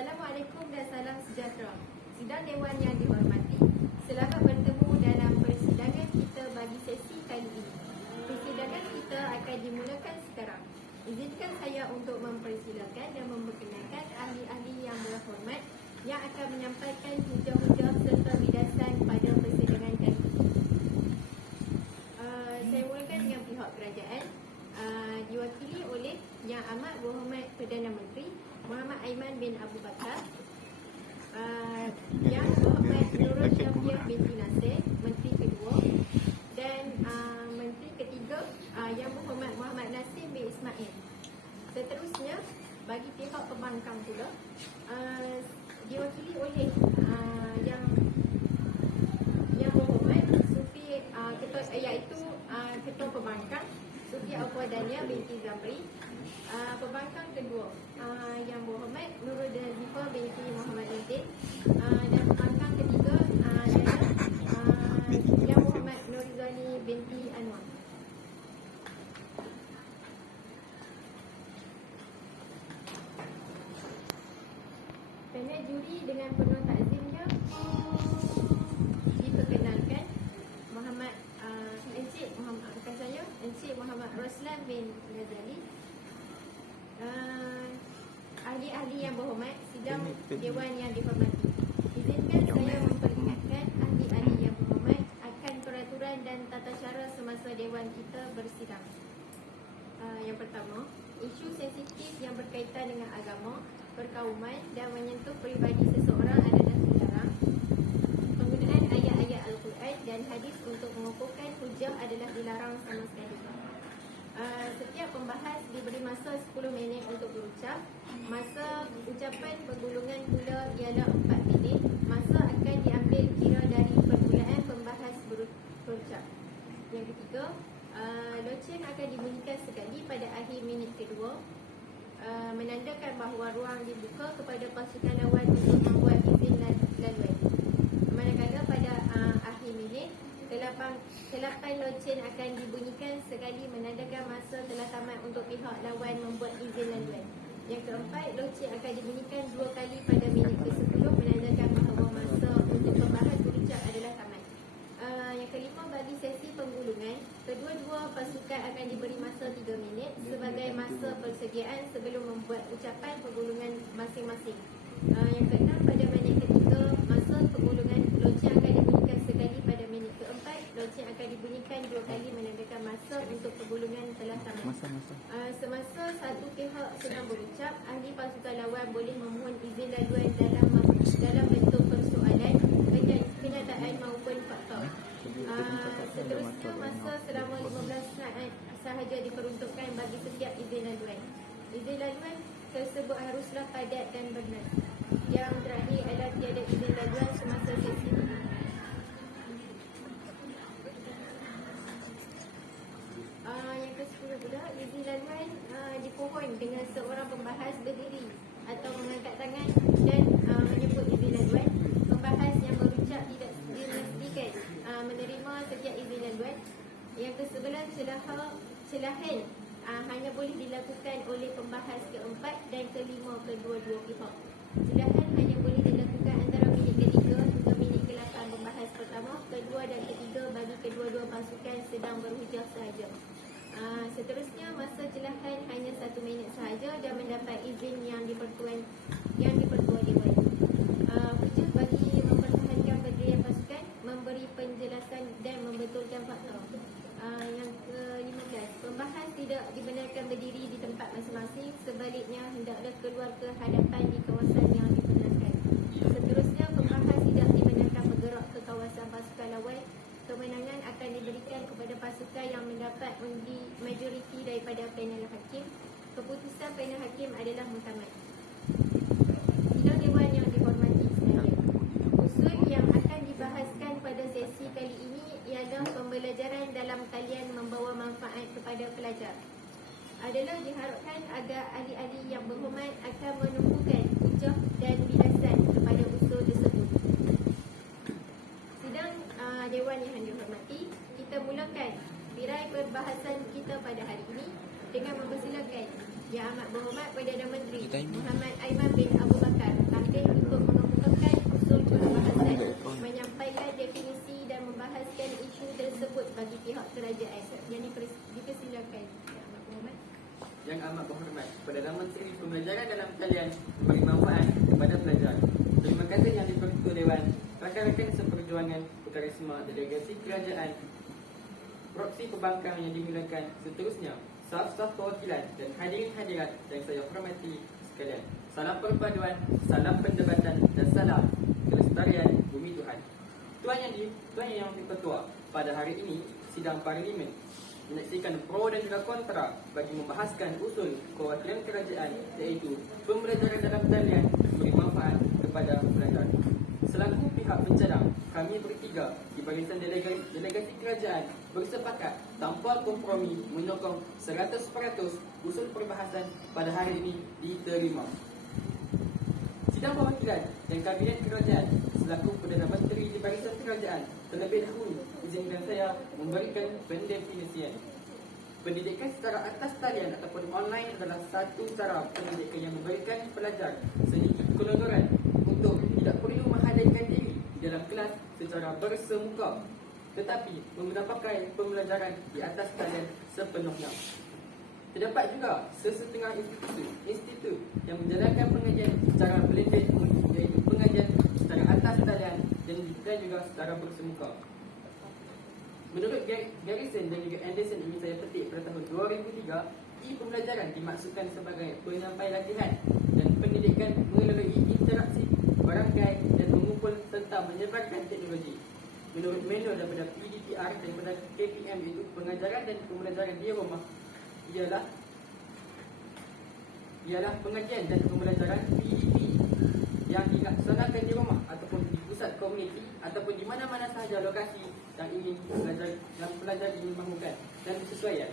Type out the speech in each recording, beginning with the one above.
Assalamualaikum dan salam sejahtera. Sidang Dewan yang dihormati, selamat bertemu dalam persidangan kita bagi sesi kali ini. Persidangan kita akan dimulakan sekarang. Izinkan saya untuk mempersilakan dan memperkenalkan ahli-ahli yang berhormat yang akan menyampaikan hujah-hujah serta bidasan pada persidangan kali ini. Saya mulakan dengan pihak kerajaan, diwakili oleh Yang Amat Berhormat Perdana Menteri Muhammad Aiman bin Abu Bakar, Yang Berhormat Nurul Syafiah binti Nasir, Menteri Kedua, dan Menteri Ketiga Yang Berhormat Muhammad Nasir bin Ismail. Seterusnya, bagi pihak pembangkang pula, diwakili oleh Yang Berhormat Sufi, iaitu Ketua Pembangkang Sufi Al-Qawadania binti Zamri. Pembangkang kedua Yang Berhormat Nurul Nazifah binti Muhammad Nazir, dan pembangkang ketiga adalah Yang Berhormat Nurizani binti Anwar. Panel juri dengan penuh takzimnya diperkenalkan Encik Muhammad Roslan bin Ghazali. Ahli-ahli yang berhormat, sidang Dewan yang dihormati, izinkan saya memperingatkan ahli-ahli yang berhormat akan peraturan dan tata cara semasa Dewan kita bersidang. Yang pertama, isu sensitif yang berkaitan dengan agama, perkauman dan menyentuh peribadi seseorang adalah dilarang. Penggunaan ayat-ayat Al-Quran dan hadis untuk mengukuhkan hujah adalah dilarang sama sekali. Setiap pembahas diberi masa 10 minit untuk berucap. Masa ucapan pergulungan pula ialah 4 minit. Masa akan diambil kira dari permulaan pembahas berucap. Yang ketiga, loceng akan dibunyikan sekali pada akhir minit kedua, menandakan bahawa ruang dibuka kepada pasukan lawan untuk membuat izin laluan. Manakala pada akhir minit, Telapan loceng akan dibunyikan sekali, menandakan masa telah tamat untuk pihak lawan membuat izin laluan. Yang keempat, loceng akan dibunyikan 2 kali pada minit ke-10, menandakan bahawa masa untuk pembahas berucap adalah tamat. Yang kelima, bagi sesi penggulungan, kedua-dua pasukan akan diberi masa 3 minit sebagai masa persediaan sebelum membuat ucapan penggulungan masing-masing. Yang keenam, pada minit ketiga masa penggulungan, loceng akan dibunyikan sekali. Pada minit keempat, loceng akan dibunyikan 2 kali, menandakan masa untuk penggulungan telah tamat. Semasa satu pihak sedang berucap, ahli pasukan lawan boleh memohon izin laluan dalam bentuk persoalan, kenyataan maupun fakta. Seterusnya, masa selama 15 saat sahaja diperuntukkan bagi setiap izin laluan. Izin laluan tersebut haruslah padat dan benar. Yang terakhir adalah tiada izin laluan semasa sesi ini. Yang ke-10 pula, izin laluan dipohon dengan seorang pembahas berdiri atau mengangkat tangan dan menyebut izin laluan. Pembahas yang berucap tidak dimestikan menerima setiap izin laluan. Yang ke-11, celahan hanya boleh dilakukan oleh pembahas keempat dan kelima kedua-dua pihak. Celahan hanya boleh dilakukan antara minit ketiga hingga minit ke-8 pembahas pertama, kedua dan ketiga bagi kedua-dua pasukan sedang berhujah sahaja. Seterusnya, masa celahan hanya 1 minit sahaja dan mendapat izin yang dipertua Dewan. Hujah bagi mempertahankan berdirian pasukan, memberi penjelasan dan membetulkan fakta. Yang ke-15, pembahas tidak dibenarkan berdiri di tempat masing-masing, sebaliknya hendaklah keluar ke hadapan di kawasan yang dibenarkan. Seterusnya, pembahas tidak dibenarkan bergerak ke kawasan pasukan lawan. Kemenangan akan diberikan kepada pasukan yang mendapat undi majoriti daripada panel hakim. Keputusan panel hakim adalah muktamad. Sidang Dewan yang dihormati sekalian, usul yang akan dibahaskan pada sesi kali ini ialah pembelajaran dalam talian membawa manfaat kepada pelajar. Adalah diharapkan agar ahli-ahli yang berhormat akan menumbuhkan hujah dan bidasan kepada usul tersebut. Sidang Dewan yang dihormati, kita mulakan tirai perbahasan kita pada hari ini dengan mempersilakan Yang Amat Berhormat Perdana Menteri Muhammad Aiman bin Abu Bakar pembelajaran dalam talian memberi manfaat kepada pelajar. Terima kasih Yang di-Pertua Dewan, rakan-rakan seperjuangan, pekarisma, delegasi kerajaan, proksi pembangkang yang dimuliakan, seterusnya staf-staf perwakilan dan hadirin-hadirat yang saya hormati sekalian. Salam perpaduan, salam pendebatan dan salam kelestarian bumi Tuhan. Tuan Yang di-Pertua, pada hari ini sidang parlimen menyaksikan pro dan juga kontra bagi membahaskan usul perwakilan kerajaan, iaitu pembelajaran dalam talian memberi manfaat kepada pelajar. Selaku pihak pencadang, kami bertiga di barisan delegasi kerajaan bersepakat tanpa kompromi menyokong 100% usul perbahasan pada hari ini diterima. Sidang perwakilan dan kabinet kerajaan selaku Perdana Menteri di barisan kerajaan, terlebih dahulu izinkan saya memberikan pendefinisian. Pendidikan secara atas talian ataupun online adalah satu cara pendidikan yang memberikan pelajar sedikit kelonggaran untuk tidak perlu menghadirkan diri di dalam kelas secara bersemuka, tetapi mendapatkan pembelajaran di atas talian sepenuhnya. Terdapat juga sesetengah institut yang menjalankan pengajian secara blended, iaitu pengajian secara atas talian dan juga secara bersemuka. Menurut Garrison dan juga Anderson, ini saya petik pada tahun 2003, pembelajaran dimaksudkan sebagai penyampaian latihan dan pendidikan melalui interaksi, berangkai dan mengumpul serta menyebarkan teknologi. Menurut manual daripada PDPR daripada KPM, itu pengajaran dan pembelajaran di rumah ialah pengajian dan pembelajaran PDP yang dilaksanakan di rumah ataupun di pusat komuniti ataupun di mana-mana sahaja lokasi yang pelajar ingin mahukan dan bersesuaian.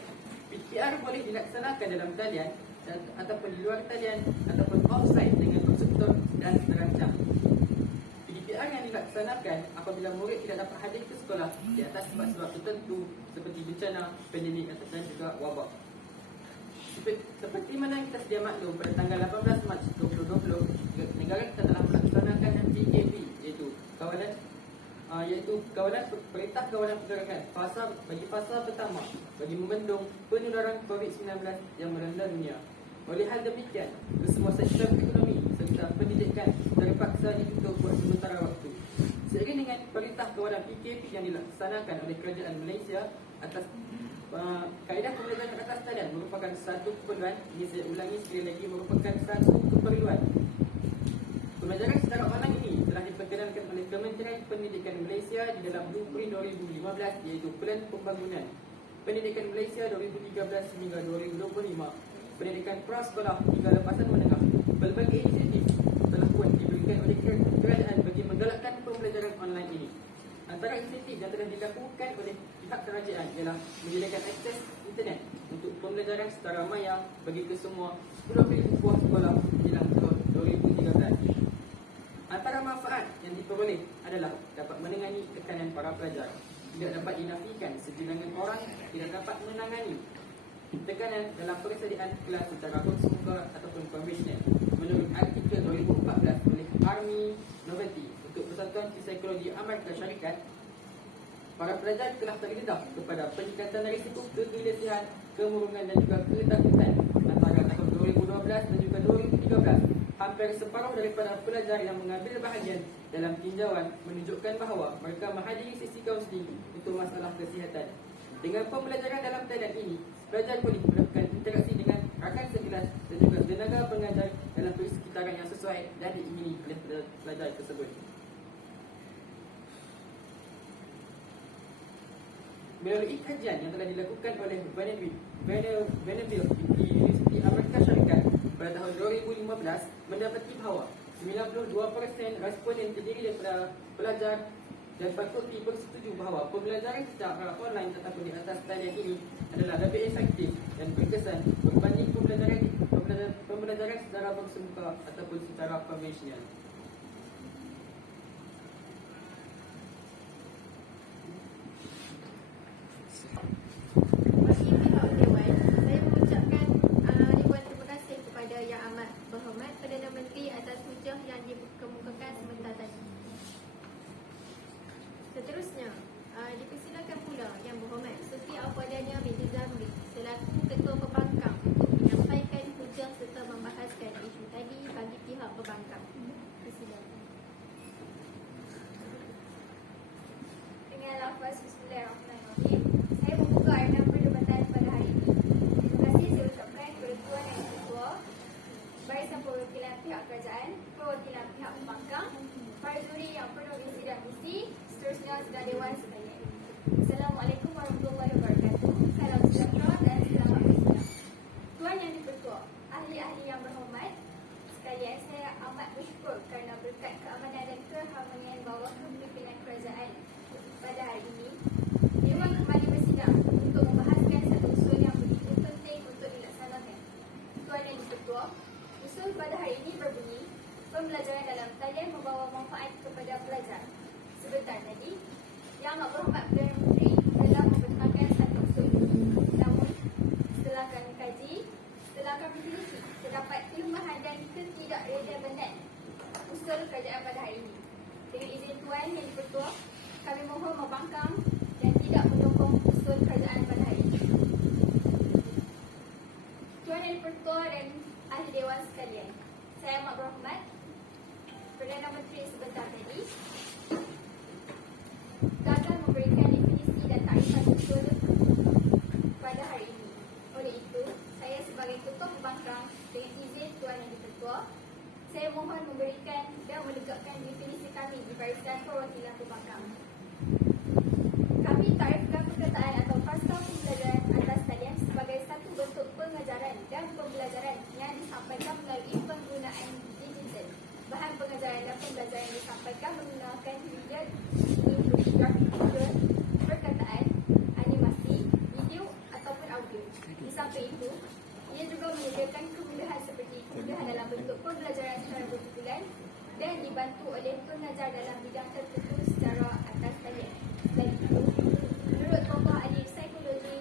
PDPR boleh dilaksanakan dalam talian ataupun di luar talian ataupun offsite dengan prosedur dan terancang. PDPR yang dilaksanakan apabila murid tidak dapat hadir ke sekolah di atas sebab-sebab tertentu seperti bencana, pandemik dan juga wabak. Seperti mana kita sedia maklum, pada tanggal 18 Mac 2020, negara kita telah melaksanakan PKP, iaitu kawalan Perintah Kawalan Pergerakan fasa pertama bagi membendung penularan COVID-19 yang melanda dunia. Oleh hal demikian, kesemua sektor ekonomi serta pendidikan terpaksa ditutup buat sementara waktu. Seiring dengan Perintah Kawalan PKP yang dilaksanakan oleh Kerajaan Malaysia atas kaedah pembelajaran atas talian merupakan satu keperluan. Ini saya ulangi sekali lagi, merupakan satu keperluan. Pembelajaran secara online ini telah diperkenankan oleh Kementerian Pendidikan Malaysia di dalam Blueprint 2015, iaitu Pelan Pembangunan Pendidikan Malaysia 2013 hingga 2025, pendidikan prasekolah hingga lepasan menengah. Pelbagai inisiatif telah pun diberikan oleh kerajaan bagi menggalakkan pembelajaran online ini. Antara inisiatif yang telah dilakukan oleh pihak kerajaan ialah menyediakan akses internet untuk pembelajaran secara maya bagi kesemua 10,000 buah sekolah dalam tahun 2013. Antara manfaat yang diperoleh adalah dapat menangani tekanan para pelajar. Tidak dapat dinafikan sebilangan orang tidak dapat menangani tekanan dalam persediaan kelas secara bersemuka ataupun konvensional. Menurut artikel 2014 oleh Army Novelty untuk Persatuan Psikologi Amerika Syarikat, para pelajar telah terdedah kepada peningkatan risiko kegelisahan, kemurungan dan juga ketakutan. Antara tahun 2012 dan juga 2013, hampir separuh daripada pelajar yang mengambil bahagian dalam tinjauan menunjukkan bahawa mereka menghadiri sesi kaunseling untuk masalah kesihatan. Dengan pembelajaran dalam talian ini, pelajar boleh melakukan interaksi dengan rakan sekelas dan juga tenaga pengajar dalam persekitaran yang sesuai dan diingini oleh pelajar tersebut. Melalui kajian yang telah dilakukan oleh Vanderbilt di Universiti Amerika Syarikat pada tahun 2015, mendapati bahawa 92% responden terdiri daripada pelajar dan patut bersetuju bahawa pembelajaran secara online ataupun di atas talian ini adalah lebih efektif dan berkesan berbanding pembelajaran secara bersemuka ataupun secara konvensional. Bagi pihak Dewan, saya mengucapkan ribuan terima kasih kepada Yang Amat Berhormat Perdana Menteri atas hujah yang dikemukakan sebentar tadi. Seterusnya, dipersilakan pula Yang Berhormat Siti Afwadania binti Zamri selaku Ketua Pembangkang untuk menyampaikan hujah. hujah serta membahaskan isu tadi bagi pihak pembangkang. Persilakan. Dengan lafaz Bismillahirrahmanirrahim, saya membuka arena perdebatan pada hari ini. Terima kasih saya ucapkan kepada Tuan Yang Ketua, Barisan Perwakilan Pihak Kerajaan, Perwakilan Pihak Pembangkang, para juri yang penuh isi dan misi, seterusnya sedang Dewan sekalian. Assalamualaikum warahmatullahi wabarakatuh. Salam sejahtera dan selamat bersinar. Tuan Yang Dipertua, ahli-ahli yang berhormat sekalian, saya amat bersyukur kerana berkat keamanan dan keharmonian bawah kepimpinan kerajaan pada hari ini, Dewan kembali bersidang untuk membahaskan satu usul yang begitu penting untuk dilaksanakan. Tuan Yang Dipertua, usul pada hari ini berbunyi, pembelajaran dalam talian membawa manfaat kepada pelajar. Sebentar tadi, Yang Amat Berhormat Perdana Menteri telah membentangkan satu usul ini. Namun, setelah kami kaji, setelah kami teliti, terdapat kelemahan dan ketidakredabanan usul kerajaan pada hari ini. Dengan izin Tuan Yang Dipertua, kami mohon membangkang dan tidak menyokong usul kerajaan pada hari ini. Tuan Yang Dipertua dan ahli Dewan sekalian, saya amat berhormat Perdana Menteri sebentar tadi gagal memberikan definisi dan takrifan usul pada hari ini. Oleh itu, saya sebagai Ketua Pembangkang dengan izin Tuan Yang Dipertua, saya mohon memberikan dan menegakkan definisi kami di Barisan Perwakilan Pembangkang. Kami tarifkan perkataan atau fasa pembelajaran atas talian sebagai satu bentuk pengajaran dan pembelajaran yang disampaikan melalui penggunaan digital. Bahan pengajaran dan pembelajaran disampaikan menggunakan media mengikuti grafik visual, perkataan, animasi, video ataupun audio. Di samping itu, ia juga menyediakan kemudahan seperti kemudahan dalam bentuk pembelajaran secara berkumpulan dan dibantu oleh pengajar dalam bidang tertentu secara atas talian. Selain itu, menurut tokoh ahli psikologi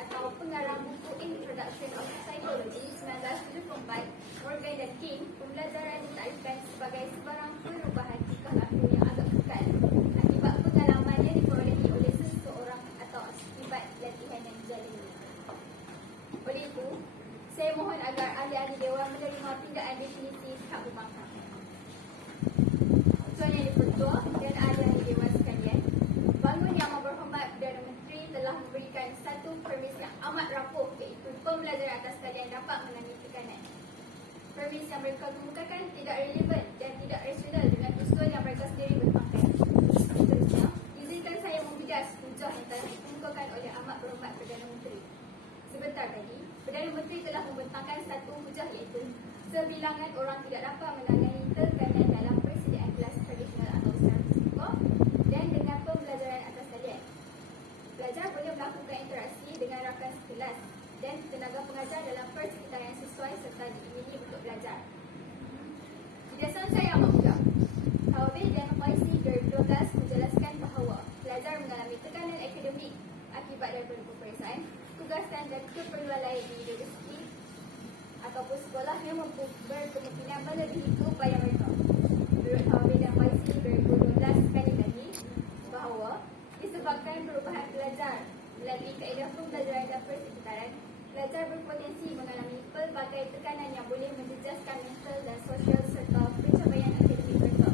atau pengarang buku Introduction of Psychology 1974, Morgan dan King, pembelajaran ditarifkan sebagai sebarang perubahan tingkah laku yang agak kekal akibat pengalaman yang diperolehi oleh seseorang atau akibat latihan yang dijalani. Oleh itu, saya mohon agar ahli-ahli Dewan menerima pindaan definisi pihak pembangkang. Tuan Yang Dipertua dan ahli-ahli Dewan sekalian, Bangun Yang Amat Berhormat Perdana Menteri telah memberikan satu premis yang amat rapuh, iaitu pembelajaran atas talian dapat menangani tekanan. Premis yang mereka kemukakan tidak relevan dan tidak rasional dengan usul yang mereka sendiri bentangkan. Seterusnya, izinkan saya membidas hujah yang telah dikemukakan oleh Amat Berhormat Perdana Menteri. Sebentar tadi, Perdana Menteri telah membentangkan satu hujah, iaitu sebilangan orang tidak dapat menangani tekanan dalam persediaan kelas tradisional atau secara fizikal dan dengan pembelajaran atas talian. Pelajar boleh melakukan interaksi dengan rakan sekelas dan tenaga pengajar dalam persekitaran yang sesuai serta diiringi untuk belajar. Kidasan saya amat mudah. Tawabih dan Faisi 2012 menjelaskan bahawa pelajar mengalami tekanan akademik akibat daripada peperiksaan, tugasan dan keperluan lain di universiti ataupun sekolah yang berkemungkinan melebihi keupayaan mereka. Menurut Tawabih dan Faisi 2012 sekali lagi bahawa disebabkan perubahan pelajar melalui kaedah pembelajaran dan persekitaran, pelajar berpotensi mengalami pelbagai tekanan yang boleh menjejaskan mental dan sosial serta pencapaian akademik mereka.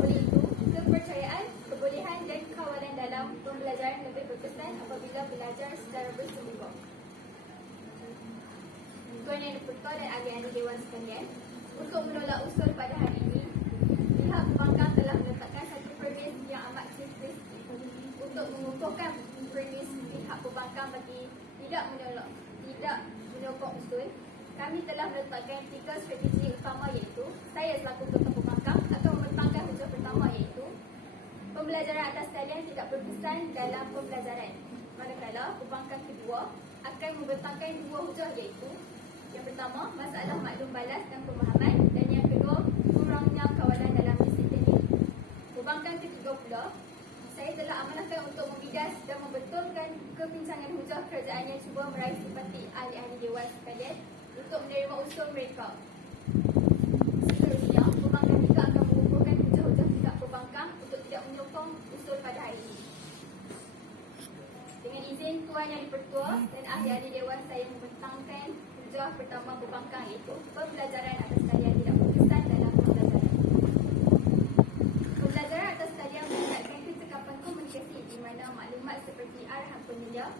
Oleh itu, kepercayaan, kebolehan dan kawalan dalam pembelajaran lebih berkesan apabila belajar secara bersungguh. Tuan Yang Dipertua dan ahli-ahli Dewan sekalian, untuk menolak usul pada hari ini, pihak pembangkang telah meletakkan satu premis yang amat simplistik. Untuk mengukuhkan premis pihak pembangkang bagi tidak menyokong usul, kami telah meletakkan 3 strategi utama, iaitu saya selaku ketua pembangkang akan membentangkan hujah pertama, iaitu pembelajaran atas talian tidak berkesan dalam pembelajaran, manakala pembangkang kedua akan membentangkan 2 hujah, iaitu yang pertama, masalah maklum balas dan pemahaman, dan yang kedua, kurangnya kawalan dalam disiplin ini. Pembangkang ketiga pula, saya telah amanahkan untuk membidas dan membetulkan kebincangan hujah kerajaan yang cuba meraih simpati ahli-ahli Dewan sekalian untuk menerima usul mereka. Seterusnya, pembangkang juga akan mengumpulkan hujah-hujah pihak pembangkang untuk tidak menyokong usul pada hari ini. Dengan izin Tuan Yang Dipertua dan ahli-ahli Dewan, saya membentangkan hujah pertama pembangkang, iaitu pembelajaran atas talian tidak berkesan dalam pembelajaran. Pembelajaran atas talian melibatkan kecekapan komunikasi di mana maklumat seperti arahan penilai,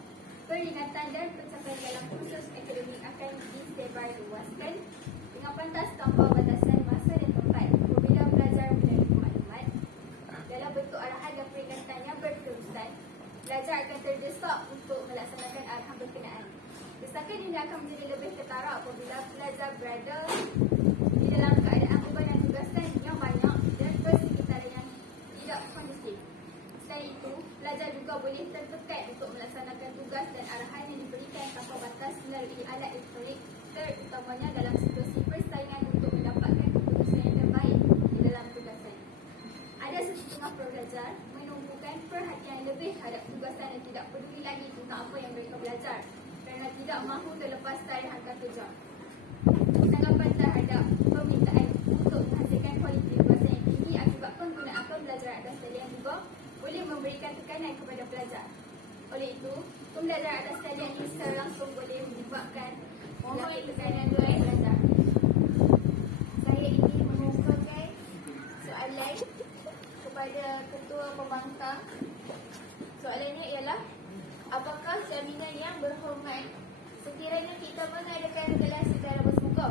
peringatan dan pencapaian dalam kursus akademik akan disebarluaskan dengan pantas tanpa batasan masa dan tempat. Apabila belajar menerima maklumat dalam bentuk arahan dan peringatan yang berterusan, pelajar akan terdesak untuk melaksanakan arahan berkenaan. Desakan ini akan menjadi lebih ketara apabila pelajar berada di dalam keadaan beban dan tugasan yang banyak dan persekitaran yang tidak kondusif. Selain itu, pelajar juga boleh tertekan untuk melaksanakan tugas dan arahan yang diberikan tanpa batas melalui alat elektronik, terutamanya dalam situasi persaingan untuk mendapatkan keputusan yang terbaik di dalam tugasan. Ada setengah pelajar menumbuhkan perhatian lebih terhadap tugasan dan tidak peduli lagi tentang apa yang mereka belajar kerana tidak mahu terlepas dari hantar kerja. Tanggapan terhadap permintaan untuk menghasilkan kualiti tugasan yang tinggi akibat penggunaan pembelajaran atas talian juga boleh memberikan tekanan kepada pelajar. Oleh itu, pembelajaran atas talian ini secara langsung boleh menyebabkan berlaku tekanan kepada pelajar. Saya ingin mengumpulkan soalan kepada Ketua Pembangkang. Soalannya ialah, apakah jaminan yang berhormat sekiranya kita mengadakan kelas secara bersemuka?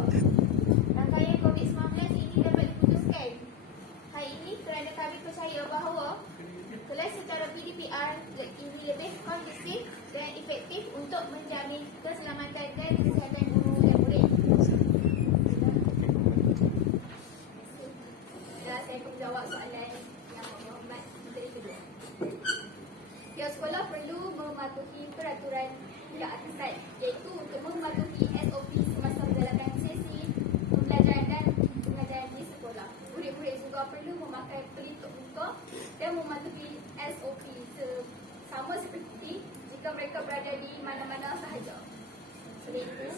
Rangkaian COVID-19 ini dapat diputuskan. Hal ini kerana kami percaya bahawa kelas secara PDPR ini lebih kondusif dan efektif untuk menjamin keselamatan dan kesihatan guru dan murid. Saya akan menjawab soalan yang berhormat Menteri Kedua. Pihak sekolah perlu mematuhi peraturan tidak atasan, iaitu untuk mematuhi SOP semasa menjalankan sesi pembelajaran dan pengajaran di sekolah. Murid-murid juga perlu memakai pelitup muka dan mematuhi SOP sama seperti jika mereka berada di mana-mana sahaja. Oleh itu,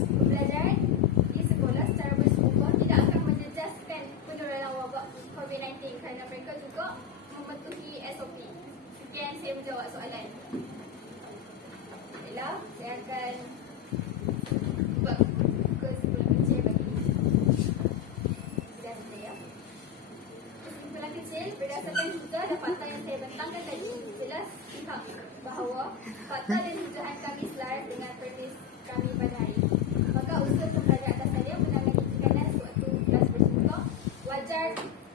pembelajaran di sekolah secara bersemuka tidak akan menjejaskan penularan wabak COVID-19 kerana mereka juga mematuhi SOP. Sekian saya menjawab soalan. Baiklah, saya akan buat ke sebuah kecil bagi kesimpulan saya. Kesimpulan kecil berdasarkan hujah dan fakta yang saya bentangkan tadi, jelas pihak bahawa fakta dan hujahan kami selaras dengan permis kami pada hari ini. Maka usaha pembelajaran atas talian menangani tekanan sewaktu kelas bersemuka wajar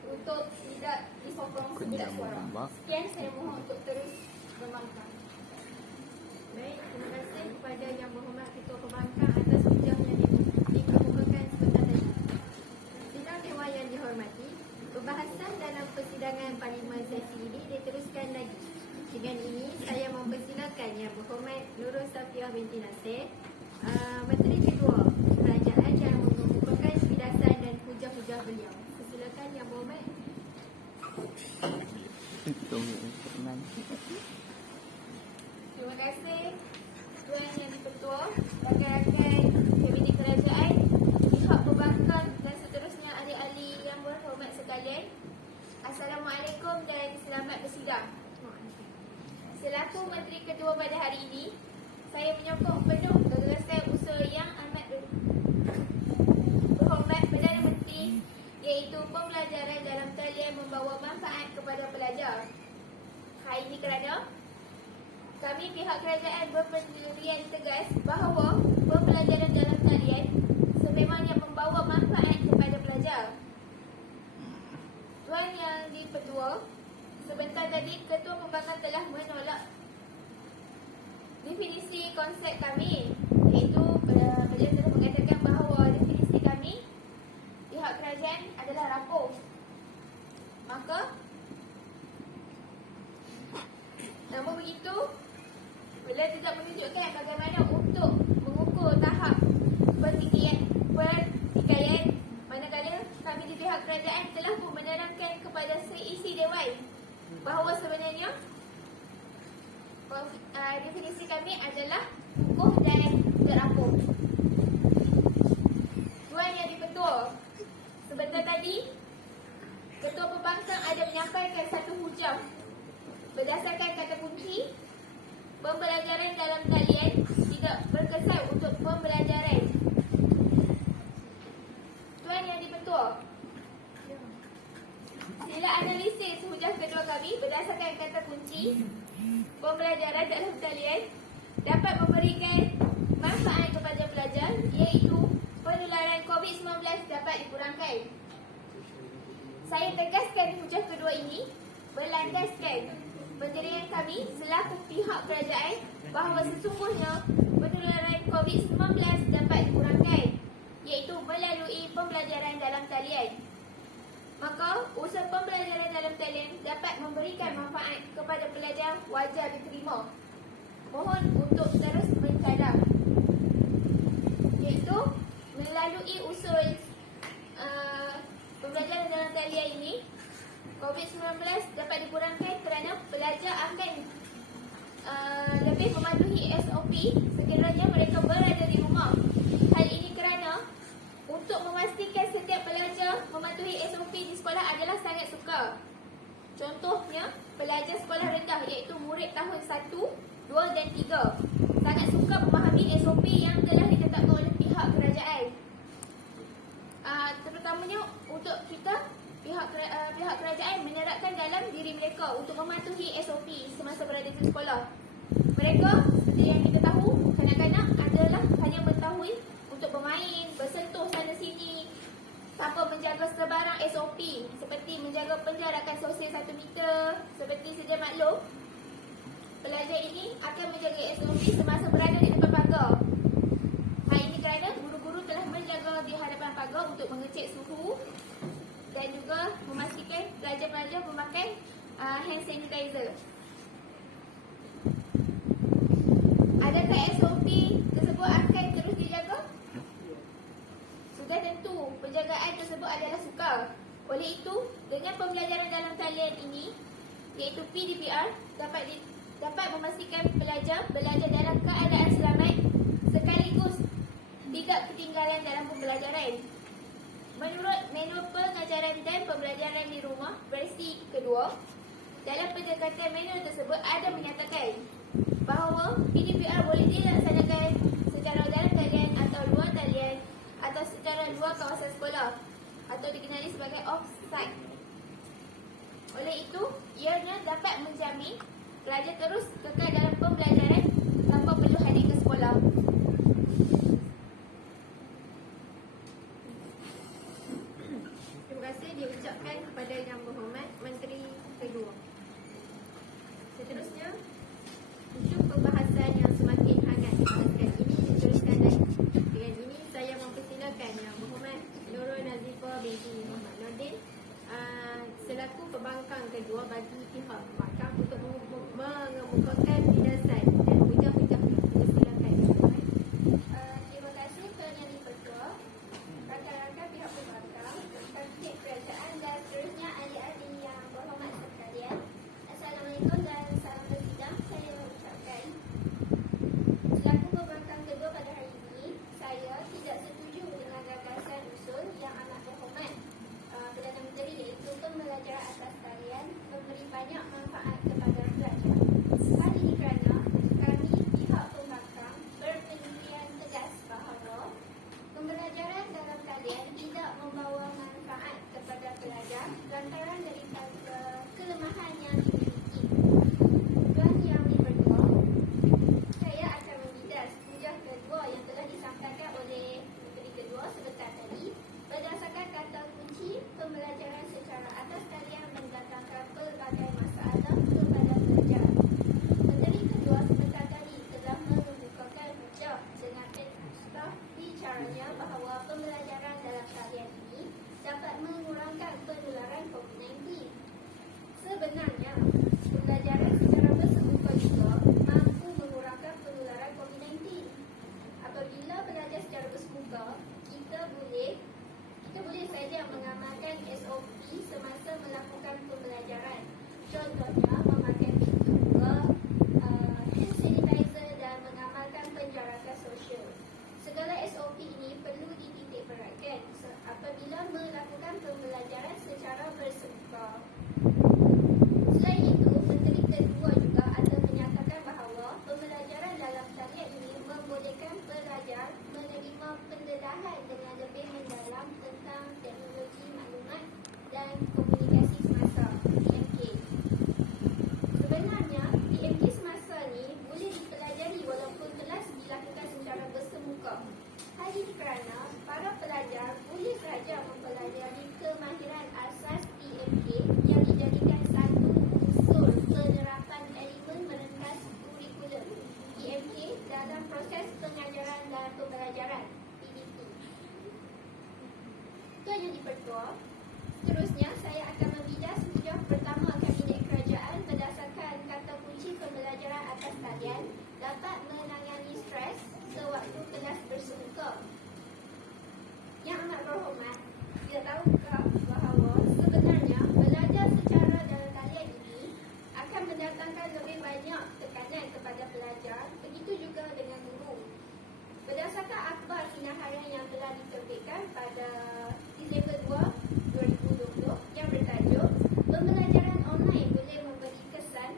untuk tidak disokong sebudak suara. Sekian, saya mohon untuk terus membangkang. Baik, terima kasih kepada Yang Berhormat Ketua Pembangkang atas hujah yang dikemukakan sebentar tadi. Sidang Dewan yang dihormati, pembahasan dalam persidangan Parlimen sesi ini diteruskan lagi. Dengan ini, saya mempersilakan Yang Berhormat Nurul Safiah binti Nasir, Menteri Kedua Kerajaan yang mengemukakan kebidasan dan hujah-hujah beliau. Persilakan Yang Berhormat. Terima kasih Tuan Yang Di-Pertua, rakan-rakan Kabinet Kerajaan, pihak pembangkang dan seterusnya ahli-ahli yang berhormat sekalian. Assalamualaikum dan selamat bersidang. Selaku Menteri Kedua pada hari ini, saya menyokong penuh gagasan usaha yang amat berhormat Perdana Menteri, iaitu pembelajaran dalam talian membawa manfaat kepada pelajar. Hal ini kerana kami pihak kerajaan berpendirian tegas bahawa pembelajaran dalam talian sememangnya membawa manfaat kepada pelajar. Tuan Yang Di-Pertua, sebentar tadi Ketua Pembangkang telah menolak definisi konsep kami, iaitu beliau telah mengatakan bahawa definisi kami pihak kerajaan adalah rapuh. Maka namun begitu, beliau tidak menunjukkan bagaimana untuk mengukur tahap pertikaian manakala kami di pihak kerajaan telah pun menerangkan kepada seisi Dewan bahawa sebenarnya definisi kami adalah kukuh dan terapuh. Tuan Yang Di-Pertua, sebentar tadi Ketua Pembangkang ada menyampaikan satu hujah berdasarkan kata kunci Pembelajaran dalam talian tidak berkesan untuk pembelajaran. Tuan yang dipertua, sila analisis hujah kedua kami berdasarkan kata kunci. Pembelajaran dalam talian dapat memberikan manfaat kepada pelajar, iaitu penularan COVID-19 dapat dikurangkan. Saya tegaskan hujah kedua ini berlandaskan pendirian kami selaku pihak kerajaan bahawa sesungguhnya penularan COVID-19 dapat dikurangkan, iaitu melalui pembelajaran dalam talian. Maka, usaha pembelajaran dalam talian dapat memberikan manfaat kepada pelajar wajar diterima. Mohon untuk terus mencadang, iaitu melalui usul pembelajaran dalam talian ini, COVID-19 dapat dikurangkan kerana pelajar akan lebih mematuhi SOP sekiranya mereka berada di rumah. Hal ini kerana untuk memastikan setiap pelajar mematuhi SOP di sekolah adalah sangat sukar. Contohnya, pelajar sekolah rendah iaitu murid tahun 1, 2 dan 3 sangat sukar memahami SOP yang telah ditetapkan oleh pihak kerajaan. Terutamanya untuk kita, pihak kerajaan menyerahkan dalam diri mereka untuk mematuhi SOP semasa berada di sekolah. Mereka, seperti yang kita tahu, kanak-kanak adalah hanya mengetahui untuk bermain, bersentuh sana sini tanpa menjaga sebarang SOP seperti menjaga penjarakan sosial 1 meter. Seperti sedia maklum, pelajar ini akan menjaga SOP semasa berada di depan pagar. Hal ini kerana guru-guru telah menjaga di hadapan pagar untuk mengecek suhu dan juga memastikan pelajar-pelajar memakai hand sanitizer. Adakah SOP tersebut akan terus dijaga? Sudah tentu, penjagaan tersebut adalah sukar. Oleh itu, dengan pembelajaran dalam talian ini, iaitu PDPR, dapat memastikan pelajar belajar dalam keadaan selamat sekaligus tidak ketinggalan dalam pembelajaran. Menurut Manual Pengajaran dan Pembelajaran di Rumah versi kedua, dalam pendekatan manual tersebut ada menyatakan bahawa PDPR boleh dilaksanakan secara dalam talian atau luar talian atau secara luar kawasan sekolah atau dikenali sebagai off-site. Oleh itu, ianya dapat menjamin pelajar terus kekal dalam pembelajaran tanpa perlu hadir ke sekolah. Terima kasih diucapkan kepada Yang Berhormat Menteri Kedua. Seterusnya, untuk pembahasan yang semakin hangat sekali ini diteruskan lagi. Dengan ini saya mempersilakan Yang Berhormat Nurul Nazifah binti Muhammad Nordin selaku pembangkang kedua bagi pihak mahkamah untuk mengemukakan tindasan dan hujah-hujah. Persilakan. Terima kasih Tuan Yang Dipertua, rakan-rakan pihak pembangkang, kabinet kerajaan dan seterusnya ahli-ahli yang berhormat sekalian. Assalamualaikum dan salam bersidang. Saya mengucapkan selaku pembangkang kedua pada hari ini, saya tidak setuju dengan gagasan usul yang amat berhormat Perdana Menteri, iaitu pembelajaran atas talian memberi banyak manfaat kepada pelajar. Hal ini kerana kami pihak pembangkang berpendirian tegas bahawa pembelajaran dalam talian tidak membawa manfaat kepada pelajar lantaran daripada kelemahan yang dimiliki. Tuan Yang Dipertua, saya akan membidas hujah kedua yang telah disampaikan oleh Menteri Kedua sebentar tadi. Berdasarkan kata kunci, pembelajaran secara atas talian mendatangkan pelbagai masalah kepada pelajar. Menteri Kedua sebentar tadi telah mengemukakan hujah dengan staf bicaranya bahawa pembelajaran dalam talian ini dapat mengurangkan penularan COVID-19. Sebenarnya, pembelajaran secara bersemuka juga mampu mengurangkan penularan COVID-19. Apabila belajar secara bersemuka, kita boleh saja mengamalkan SOP semasa melakukan pembelajaran. Contohnya, memakai pintu hand sanitizer dan mengamalkan penjarakan sosial. Segala SOP ini perlu dititik beratkan apabila melakukan pembelajaran secara bersemuka. Selain itu, Menteri Kedua juga ada menyatakan bahawa Pertua. Seterusnya, saya akan membidas hujah pertama Kabinet Kerajaan berdasarkan kata kunci pembelajaran atas talian dapat menangani stres sewaktu kelas bersemuka. Yang amat berhormat, kita tahukah bahawa sebenarnya belajar secara dalam talian ini akan mendatangkan lebih banyak tekanan kepada pelajar, begitu juga dengan guru. Berdasarkan akhbar Sinaharan yang telah diterbitkan pada Disember 2, 2020 yang bertajuk Pembelajaran Online Boleh Memberi Kesan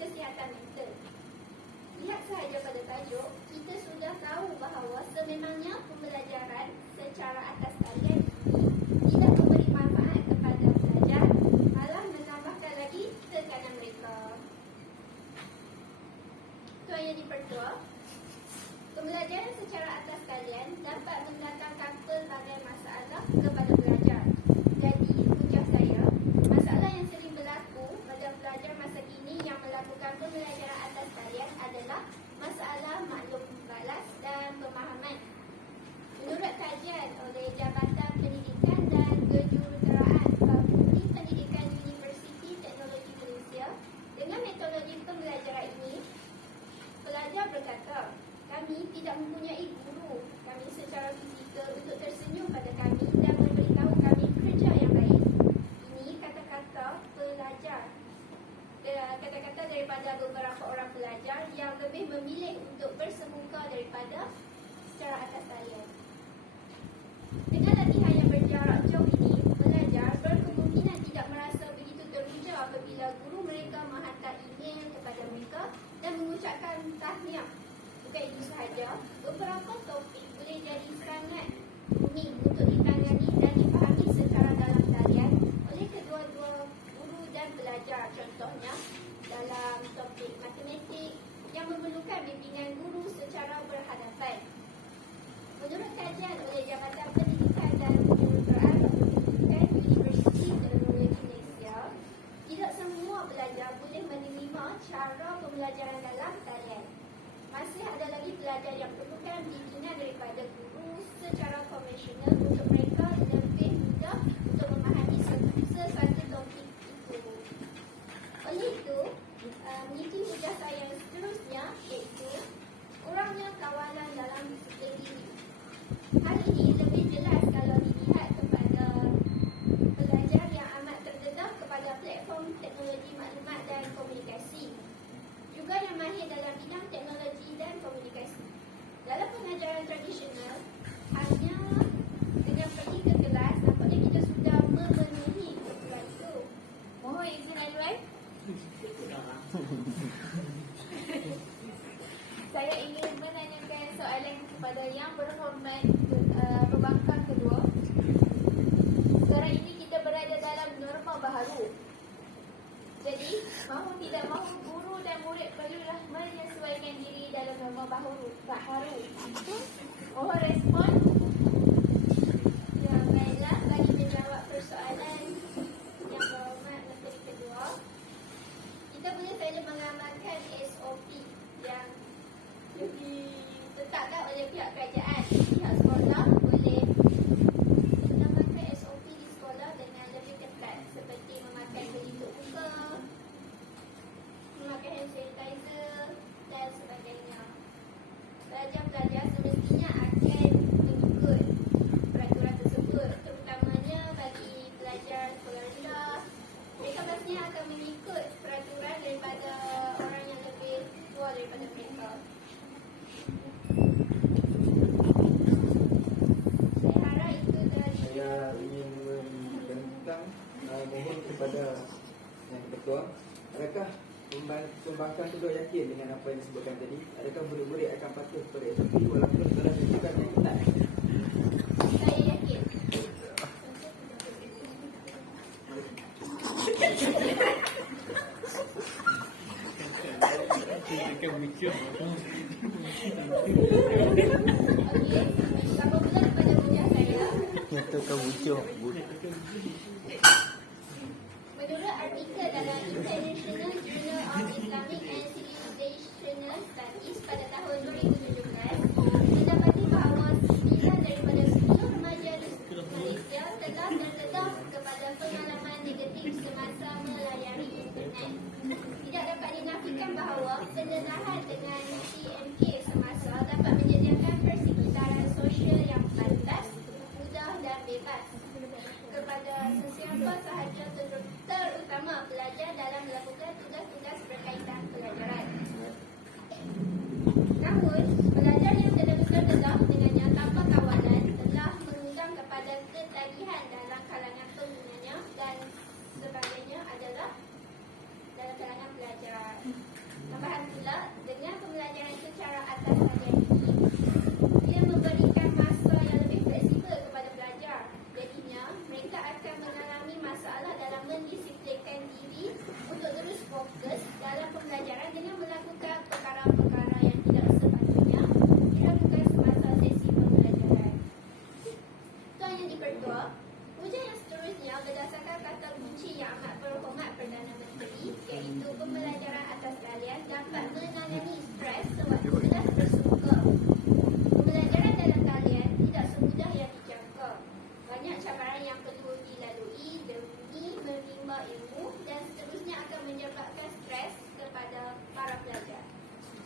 Kesihatan Mental. Lihat sahaja pada tajuk, kita sudah tahu bahawa sememangnya pembelajaran secara atas talian ini tidak memberi manfaat kepada pelajar, malah menambahkan lagi tekanan mereka. Tuan Yang di-Pertua, pembelajaran secara atas talian dapat mendatangkan pelbagai masalah kepada pelajar. Jadi, hujah saya, masalah yang sering berlaku pada pelajar masa kini yang melakukan pembelajaran atas talian adalah masalah maklum balas dan pemahaman. Menurut kajian oleh Jabatan Pendidikan dan Kejuruteraan Fakulti Pendidikan Universiti Teknologi Malaysia, dengan metodologi pembelajaran ini, pelajar berkata, kami tidak mempunyai guru kami secara fizikal untuk tersenyum pada kami dan memberitahu kami kerja yang baik. Ini kata-kata pelajar. Kata-kata daripada beberapa orang pelajar yang lebih memilih untuk bersemuka daripada secara atas talian. Dengan latihan yang berjarak jauh ini, pelajar berkemungkinan tidak merasa begitu teruja apabila guru mereka menghantar email kepada mereka dan mengucapkan tahniah. Bukan itu sahaja, beberapa topik boleh jadi sangat rumit untuk ditangani dan dipahami secara dalam talian oleh kedua-dua guru dan pelajar. Contohnya, dalam topik matematik yang memerlukan bimbingan guru secara berhadapan. Menurut kajian oleh Jabatan Pendidikan dan Kejuruteraan Pendidikan Universiti Teknologi Malaysia, tidak semua pelajar boleh menerima cara pembelajaran dalam talian. Masih ada lagi pelajar yang perlukan bimbingan daripada guru secara konvensional untuk mereka lebih mudah untuk memahami sesuatu topik itu. Oleh itu, meniti hujah saya yang seterusnya iaitu kurangnya kawalan dalam disiplin diri. Hal ini lebih jelas kalau dilihat kepada pelajar yang amat terdedah kepada platform teknologi maklumat dan komunikasi, juga yang mahir dalam bidang teknologi dan komunikasi. Dalam pengajaran tradisional, hanya dengan pergi ke kelas, nampaknya kita sudah memenuhi kebutuhan itu. Mohon izin aduan. Saya ingin menanyakan soalan kepada yang berhormat pembangkang kedua. Sekarang ini kita berada dalam norma baharu. Jadi, mahu tidak mahu guru dan murid perlulah menyesuaikan diri dalam norma baharu. Mohon respon. Ya, baiklah, bagi menjawab persoalan yang berhormat menteri kedua, kita boleh saja mengamalkan SOP yang ditetapkan oleh pihak kerajaan. Pihak sekolah boleh mengamalkan SOP di sekolah dengan lebih ketat, seperti memakai pelitup muka, memakai hand sanitizer dan sebagainya. Pelajar-pelajar semestinya akan mengikut peraturan tersebut, terutamanya bagi pelajar sekolah rendah. Mereka pastinya akan mengikut peraturan daripada orang yang lebih tua daripada mereka. Saya harap itu dari Saya ingin membentang mohon kepada Yang Ketua, adakah pembangkang kedua yakin dengan apa yang disebutkan tadi? Adakah murid-murid akan patuh pada SOP walaupun telah ditunjukkan yang ketat? saya yakin. Apabila kepada hujah saya, Nyatakan wujud. menurut artikel dalam International Journal of Islamic and Civilizational Studies pada tahun 2017, mendapati bahawa 9 daripada 10 remaja di Malaysia pelajar telah terdedah kepada pengalaman negatif semasa melayari internet. Tidak dapat dinafikan bahawa pendedahan dengan TMK semasa dapat menyediakan persekitaran sosial yang pantas, mudah dan bebas kepada sesiapa sahaja, terutama pelajar dalam melakukan tugas-tugas berkaitan pelajaran. Namun, pelajar yang tidak terdedah dengannya tanpa kawalan telah mengundang kepada ketagihan dalam kalangan penggunanya dan sebagainya adalah dalam kalangan pelajar. Tambahan pula, dengan pembelajaran secara atas talian ini, ia memberikan masa yang lebih fleksibel kepada pelajar. Jadinya, mereka akan mengalami masalah dalam mendisiplinkan diri untuk terus fokus dalam pembelajaran dengan melakukan perkara-perkara yang tidak sepatutnya dilakukan semasa sesi pembelajaran. Tuan Yang di-Pertua, ujian yang seterusnya berdasarkan kata kunci yang amat berhormat Perdana Menteri, iaitu pembelajaran atas talian dapat menangani stres sewaktu telah bersuka. Pembelajaran dalam talian tidak semudah yang dijangka. Banyak cabaran yang perlu dilalui demi menerima ilmu dan seterusnya akan menyebabkan stres kepada para pelajar.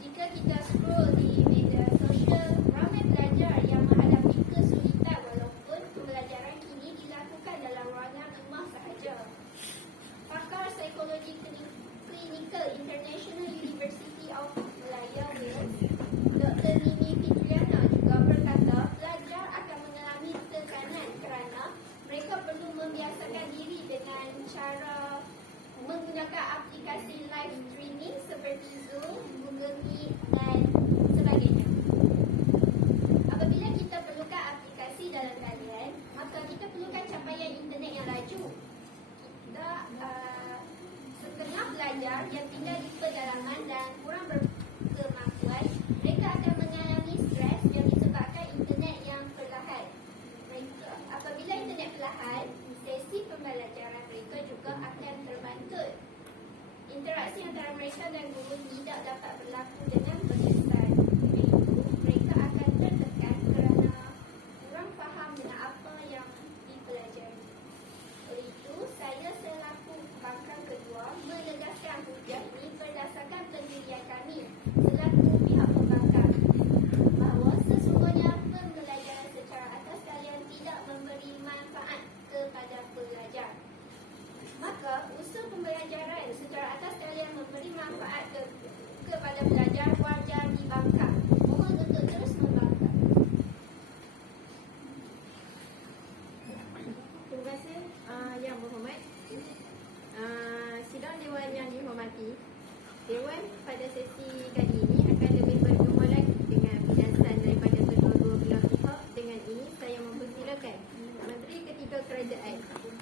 Jika kita scroll di media sosial, ramai pelajar yang menghadapi kesulitan walaupun pembelajaran kini dilakukan dalam ruangan rumah sahaja. Pakar psikologi klinikal International University of Malaya, Wales, Dr. Mimi Fitriana juga berkata pelajar akan mengalami tekanan kerana mereka perlu membiasakan diri dengan cara menggunakan aplikasi live streaming seperti Zoom, Google Meet dan sebagainya. Apabila kita perlukan aplikasi dalam talian, maka kita perlukan capaian internet yang laju. Kita setengah pelajar yang tinggal di pedalaman dan kurang berkemampuan, mereka akan mengalami stres yang disebabkan internet yang perlahan. Apabila internet perlahan, sesi pembelajaran mereka juga akan terbantut. Interaksi antara mereka dan guru tidak dapat berlaku dengan berkesan. Iaitu, mereka akan tertekan kerana kurang faham dengan apa yang dipelajari. Oleh itu, saya selaku pembangkang kedua menegaskan hujah ini berdasarkan pendirian kami selaku pihak pembangkang bahawa sesungguhnya pembelajaran secara atas talian tidak memberi manfaat kepada pelajar. Maka, usaha pembelajaran secara atas talian memberi manfaat kepada pelajar wajar dibangkang. Mohon untuk terus membangkang. Terima kasih Yang Berhormat. Sidang Dewan yang dihormati, Dewan pada sesi kali ini akan lebih bergema lagi dengan bidasan daripada kedua-dua belah pihak. Dengan ini, saya mempersilakan Menteri Ketiga Kerajaan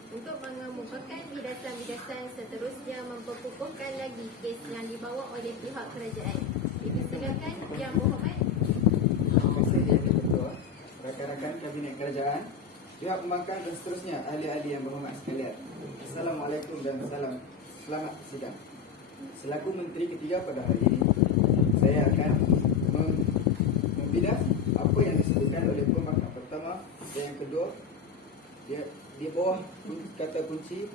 untuk mengemukakan bidasan-bidasan seterusnya memperkukuhkan lagi kes yang dibawa oleh pihak kerajaan. Dipersilakan Yang Berhormat. Terima kasih Yang di-Pertua, rakan-rakan Kabinet Kerajaan, pihak pembangkang dan seterusnya ahli-ahli yang berhormat sekalian. Assalamualaikum dan selamat sidang. Selaku Menteri Ketiga pada hari ini, saya akan membidas apa yang disebutkan oleh pembangkang pertama dan yang kedua. Di bawah kata kunci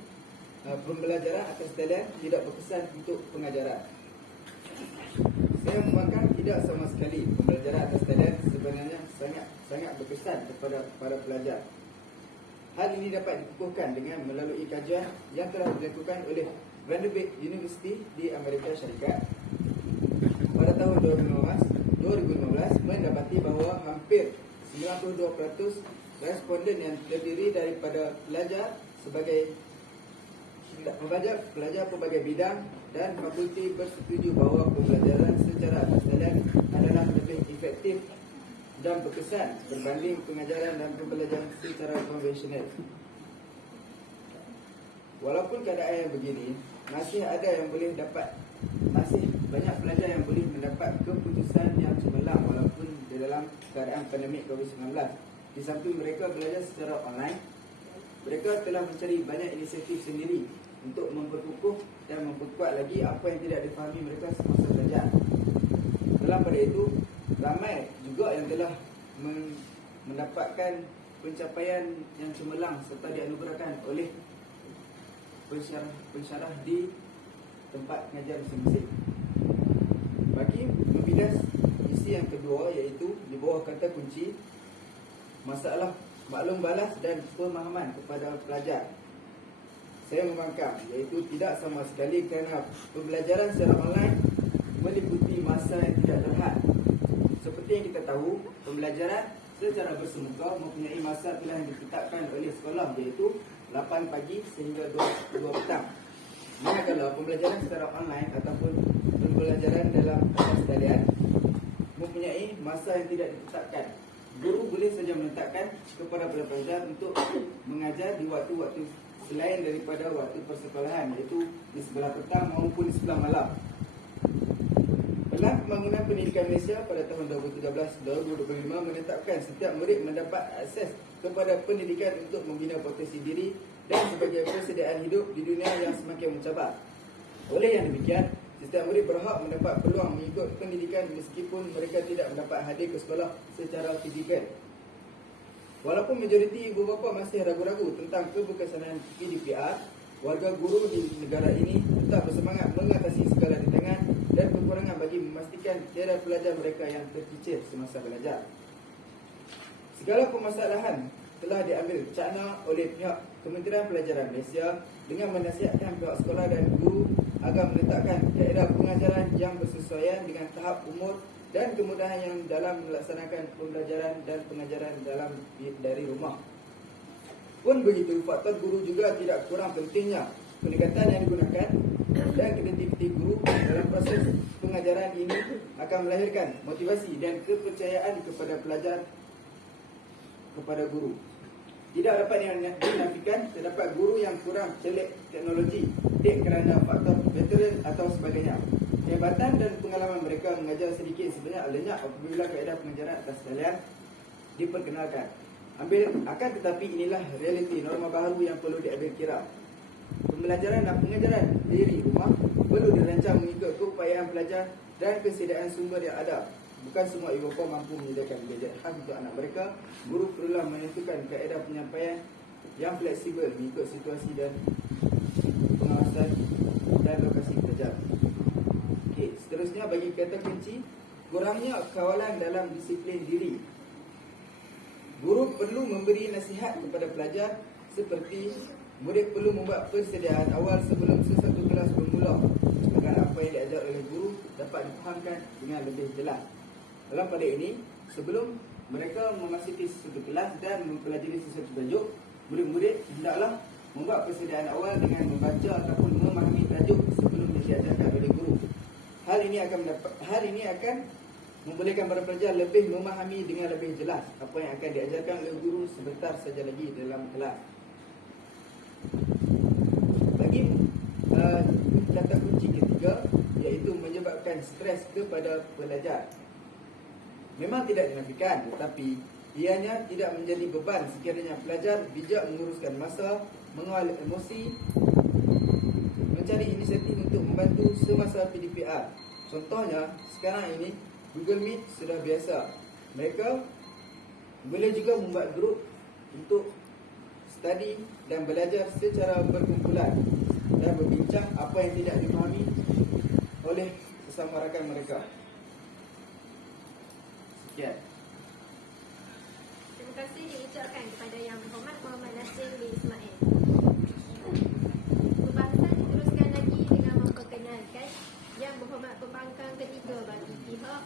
pembelajaran atas talian tidak berkesan untuk pengajaran. Saya membangkang tidak sama sekali pembelajaran atas talian sebenarnya sangat berkesan kepada para pelajar. Hal ini dapat dikukuhkan dengan melalui kajian yang telah dilakukan oleh Vanderbilt University di Amerika Syarikat pada tahun 2015 mendapati bahawa hampir 92% responden yang terdiri daripada pelajar pelbagai bidang dan fakulti bersetuju bahawa pembelajaran secara atas talian adalah lebih efektif dan berkesan berbanding pengajaran dan pembelajaran secara konvensional. Walaupun keadaan yang begini, masih banyak pelajar yang boleh mendapat keputusan yang cemerlang walaupun di dalam keadaan pandemik COVID-19. Di samping mereka belajar secara online, mereka telah mencari banyak inisiatif sendiri untuk memperkukuh dan memperkuat lagi apa yang tidak difahami mereka semasa belajar. Dalam pada itu, ramai juga yang telah mendapatkan pencapaian yang cemerlang serta dianugerahkan oleh pensyarah di tempat pengajar masing-masing. Bagi membidas isi yang kedua, iaitu di bawah kata kunci masalah maklum balas dan pemahaman kepada pelajar, saya membangkang, iaitu tidak sama sekali kerana pembelajaran secara online meliputi masa yang tidak terhad. Seperti yang kita tahu, pembelajaran secara bersemuka mempunyai masa telah ditetapkan oleh sekolah, iaitu 8 pagi sehingga 2 petang. Manakala pembelajaran secara online ataupun pembelajaran dalam kelas talian mempunyai masa yang tidak ditetapkan. Guru boleh saja menetapkan kepada pelajar untuk mengajar di waktu-waktu selain daripada waktu persekolahan, iaitu di sebelah petang maupun di sebelah malam. Pelan Pembangunan Pendidikan Malaysia pada tahun 2013-2025 menetapkan setiap murid mendapat akses kepada pendidikan untuk membina potensi diri dan sebagai persediaan hidup di dunia yang semakin mencabar. Oleh yang demikian, setiap murid berhak mendapat peluang mengikut pendidikan meskipun mereka tidak mendapat hadir ke sekolah secara fizikal. Walaupun majoriti ibu bapa masih ragu-ragu tentang keberkesanan PDPR, warga guru di negara ini tetap bersemangat mengatasi segala rintangan dan kekurangan bagi memastikan tiada pelajar mereka yang tercicir semasa belajar. Segala permasalahan telah diambil cakna oleh pihak Kementerian Pelajaran Malaysia dengan menasihatkan pihak sekolah dan guru agar meletakkan kaedah pengajaran yang bersesuaian dengan tahap umur dan kemudahan yang dalam melaksanakan pembelajaran dan pengajaran dari rumah. Pun begitu, faktor guru juga tidak kurang pentingnya. Pendekatan yang digunakan dan kreativiti guru dalam proses pengajaran ini akan melahirkan motivasi dan kepercayaan kepada pelajar kepada guru. Tidak dapat dinafikan terdapat guru yang kurang celik teknologi kerana faktor veteran atau sebagainya. Kehebatan dan pengalaman mereka mengajar sedikit sebanyak lenyap apabila kaedah pengajaran atas talian diperkenalkan. Akan tetapi inilah realiti norma baru yang perlu diambil kira. Pembelajaran dan pengajaran dari rumah perlu dirancang mengikut keupayaan pelajar dan kesediaan sumber yang ada. Bukan semua ibu bapa mampu menyediakan gadget khas untuk anak mereka. Guru perlulah menentukan kaedah penyampaian yang fleksibel mengikut situasi dan pengawasan dan lokasi pelajar. Okey, seterusnya bagi kata kunci, kurangnya kawalan dalam disiplin diri. Guru perlu memberi nasihat kepada pelajar seperti murid perlu membuat persediaan awal sebelum sesuatu kelas bermula agar apa yang diajar oleh guru dapat difahamkan dengan lebih jelas. Dalam pada ini, sebelum mereka memasuki sesuatu kelas dan mempelajari sesuatu tajuk, murid-murid hendaklah membuat persediaan awal dengan membaca ataupun memahami tajuk sebelum diajarkan oleh guru. Hal ini akan membolehkan para pelajar lebih memahami dengan lebih jelas apa yang akan diajarkan oleh guru sebentar saja lagi dalam kelas. Bagi kata kunci ketiga, iaitu menyebabkan stres kepada pelajar. Memang tidak dinafikan, tetapi ianya tidak menjadi beban sekiranya pelajar bijak menguruskan masa, mengawal emosi, mencari inisiatif untuk membantu semasa PDPR. Contohnya, sekarang ini Google Meet sudah biasa. Mereka boleh juga membuat grup untuk study dan belajar secara berkumpulan dan berbincang apa yang tidak dipahami oleh sesama rakan mereka. Sekian. Terima kasih diucapkan kepada Yang Berhormat Muhammad Nasir bin Ismail. Pembahasan diteruskan lagi dengan memperkenalkan Yang Berhormat Pembangkang ketiga bagi pihak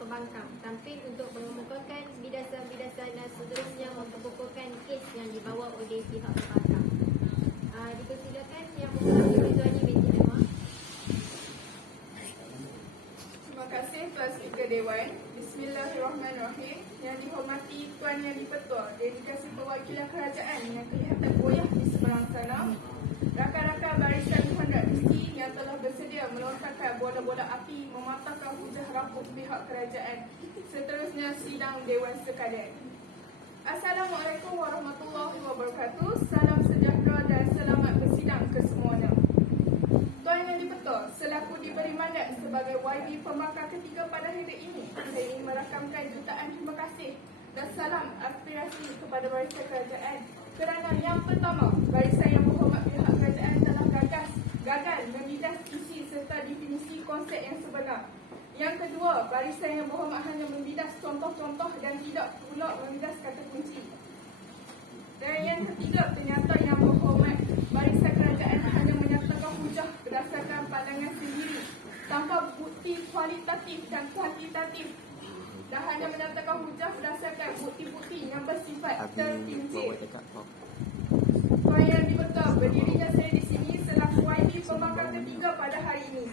pembangkang tampil untuk mengemukakan bidasan-bidasan dan seterusnya memperkukuhkan kes yang dibawa oleh pihak pembangkang. Dipersilakan Yang Berhormat Rizwani binti Demah. Terima kasih Tuan Speaker Dewan. Bismillahirrahmanirrahim. Yang dihormati Tuan Yang di-Pertua, delegasi perwakilan kerajaan yang kelihatan goyah di seberang sana, rakan-rakan barisan Tuan Mesti yang telah bersedia melontarkan bola-bola api mematahkan hujah rapuh pihak kerajaan, seterusnya sidang Dewan sekalian. Assalamualaikum warahmatullahi wabarakatuh. Salam sejahtera dan selamat bersidang kesemuanya. Tuan Yang di-Pertua, selaku diberi mandat sebagai YB pembangkang ketiga pada hari ini, saya ingin merakamkan jutaan terima kasih dan salam aspirasi kepada barisan kerajaan. Kerana yang pertama, barisan yang berhormat pihak kerajaan telah gagal memidas isi serta definisi konsep yang sebenar. Yang kedua, barisan yang berhormat hanya membidas contoh-contoh dan tidak pula membidas kata kunci. Dan yang ketiga, ternyata yang berhormat barisan kerajaan hanya menyatakan hujah berdasarkan pandangan sendiri tanpa bukti kualitatif dan kuantitatif, dan hanya menyatakan hujah berdasarkan bukti-bukti yang bersifat terpincit. Tuan Yang Di-Pertua, berdirinya saya di sini selaku YB pembangkang ketiga pada hari ini.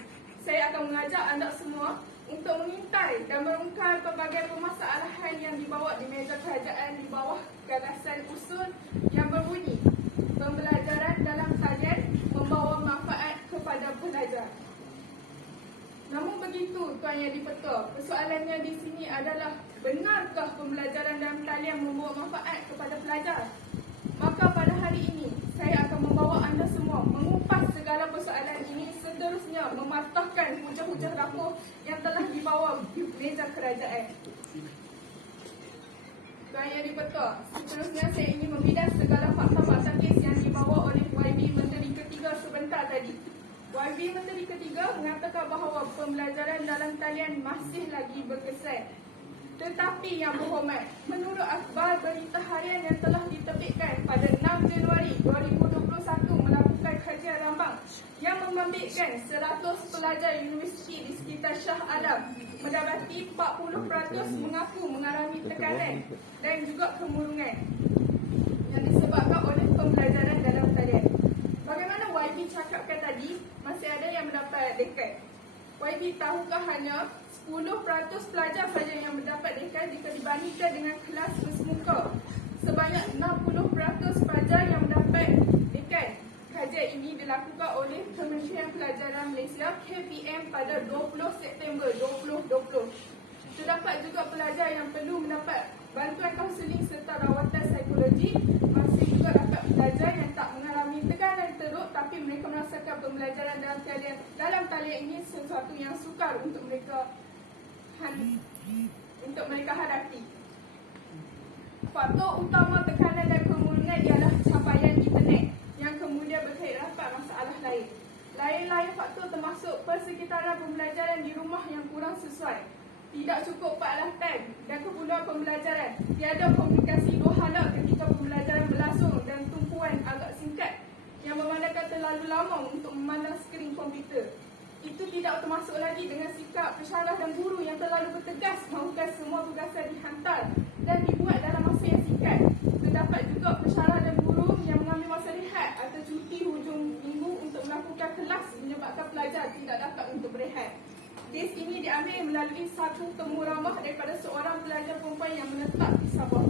Saya akan mengajak anda semua untuk mengintai dan merungkai pelbagai permasalahan yang dibawa di meja kerajaan di bawah gagasan usul yang berbunyi pembelajaran dalam talian membawa manfaat kepada pelajar. Namun begitu, Tuan Yang Di-Pertua, persoalannya di sini adalah benarkah pembelajaran dalam talian membawa manfaat kepada pelajar? Maka pada hari ini, saya akan membawa anda semua mengupas segala persoalan ini, seterusnya mematahkan hujah-hujah rapuh yang telah dibawa di meja kerajaan. Tuan Yang Di-Pertua, seterusnya saya ingin membidas segala fakta-fakta kes yang dibawa oleh YB Menteri Ketiga sebentar tadi. YB Menteri Ketiga mengatakan bahawa pembelajaran dalam talian masih lagi berkesan. Tetapi yang berhormat, menurut akhbar berita harian yang telah diterbitkan pada 6 Januari 2021 melakukan kajian rambang yang membabitkan 100 pelajar universiti di sekitar Shah Alam, mendapati 40% mengaku mengalami tekanan dan juga kemurungan yang disebabkan oleh pembelajaran dalam talian. Bagaimana YB cakapkan tadi, masih ada yang mendapat dekan. YB tahukah hanya 10% pelajar saja yang mendapat dekan jika dibandingkan dengan kelas bersemuka. Sebanyak 60% pelajar yang mendapat dekan. Kajian ini dilakukan oleh Kementerian Pelajaran Malaysia KPM pada 20 September 2020. Terdapat juga pelajar yang perlu mendapat bantuan kaunseling serta rawatan psikologi. Masih juga dapat pelajar yang tak mengalami tekanan teruk tapi mereka merasakan pembelajaran dalam talian ini sesuatu yang sukar untuk mereka hadapi. Faktor utama tekanan dan kemurungan ialah capaian internet yang kemudian berkait rapat masalah lain. Lain-lain faktor termasuk persekitaran pembelajaran di rumah yang kurang sesuai, tidak cukup peralatan dan keperluan pembelajaran, tiada komunikasi dua hala ketika pembelajaran berlangsung dan tumpuan agak singkat yang memandangkan terlalu lama untuk memandang skrin komputer. Itu tidak termasuk lagi dengan sikap pensyarah dan guru yang terlalu bertegas mahukan semua tugasan dihantar dan dibuat dalam masa yang singkat. Terdapat juga pensyarah dan guru yang mengambil masa rehat atau cuti hujung minggu untuk melakukan kelas menyebabkan pelajar tidak dapat untuk berehat. Kes ini diambil melalui satu temu ramah daripada seorang pelajar perempuan yang menetap di Sabah.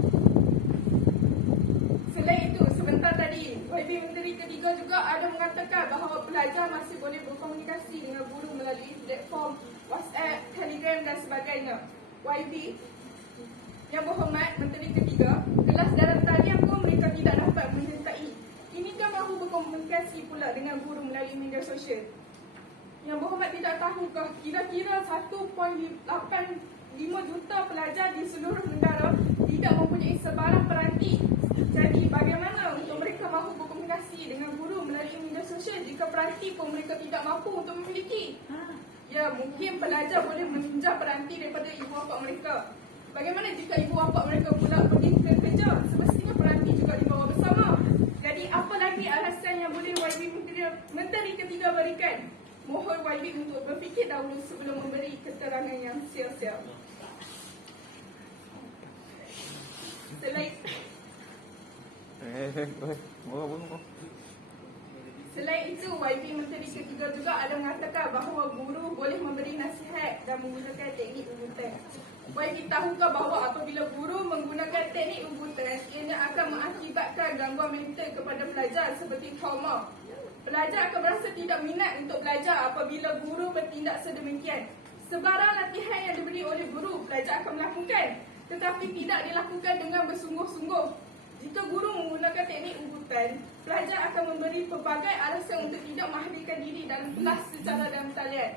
Selain itu, sebentar tadi, YB Menteri Ketiga juga ada mengatakan bahawa pelajar masih boleh berkomunikasi dengan guru melalui platform WhatsApp, Telegram dan sebagainya. YB yang berhormat Menteri Ketiga, kelas dalam talian pun mereka tidak dapat menyertai. Inikah mahu berkomunikasi pula dengan guru melalui media sosial? Yang berhormat tidak tahukah kira-kira 1.85 juta pelajar di seluruh negara tidak mempunyai sebarang peranti. Jadi bagaimana untuk mereka mahu berkomunikasi dengan guru melalui media sosial jika peranti pun mereka tidak mampu untuk memiliki? Ya, mungkin pelajar boleh meminjam peranti daripada ibu bapa mereka. Bagaimana jika ibu bapa mereka pula pergi ke kerja? Semestinya peranti juga dibawa bersama. Jadi apa lagi alasan yang boleh YB Menteri Ketiga berikan? Mohon YB untuk berfikir dahulu sebelum memberi keterangan yang sia-sia. Selain itu, YB Menteri Ketiga juga ada mengatakan bahawa guru boleh memberi nasihat dan menggunakan teknik ugutan. YB tahukah bahawa apabila guru menggunakan teknik ugutan, ianya akan mengakibatkan gangguan mental kepada pelajar seperti trauma. Pelajar akan berasa tidak minat untuk belajar apabila guru bertindak sedemikian. Sebarang latihan yang diberi oleh guru, pelajar akan melakukan, tetapi tidak dilakukan dengan bersungguh-sungguh. Jika guru menggunakan teknik ugutan, pelajar akan memberi pelbagai alasan untuk tidak menghadirkan diri dalam kelas secara dalam talian.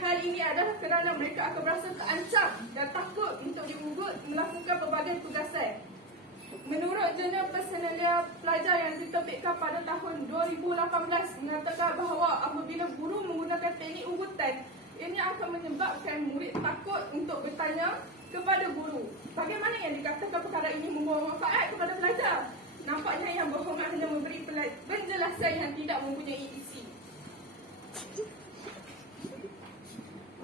Hal ini adalah kerana mereka akan berasa terancam dan takut untuk diugut melakukan pelbagai tugasan. Menurut Jurnal Personalia Pelajar yang diterbitkan pada tahun 2018 mengatakan bahawa apabila guru menggunakan teknik ugutan, ini akan menyebabkan murid takut untuk bertanya kepada guru. Bagaimana yang dikatakan perkara ini membawa manfaat kepada pelajar? Nampaknya Yang Berhormat hanya memberi penjelasan yang tidak mempunyai isi.